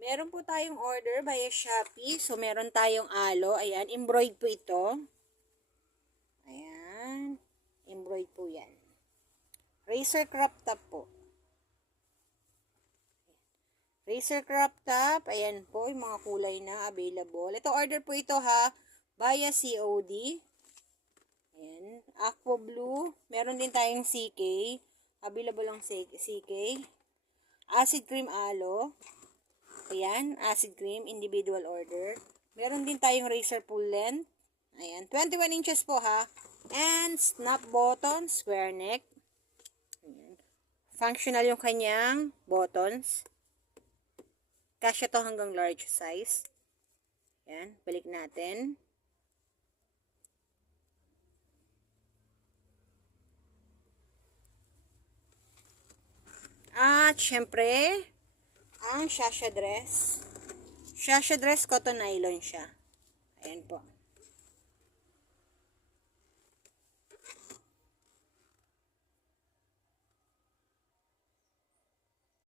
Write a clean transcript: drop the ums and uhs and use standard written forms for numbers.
Meron po tayong order via Shopee. So, meron tayong alo. Ayan, embroid po ito. Ayan, embroid po yan. Racer crop top po. Racer crop top. Ayan po, yung mga kulay na available. Ito, order po ito ha, via COD. Ayan, aqua blue. Meron din tayong CK. Available ang CK. Acid cream alo. Ayan, acid cream, individual order. Meron din tayong razor full length. Ayan, 21 inches po ha. And snap button, square neck. Ayan. Functional yung kanyang buttons. Kasya to hanggang large size. Ayan, balik natin. At syempre, ang Shasha dress. Shasha dress, cotton nylon siya. Ayan po.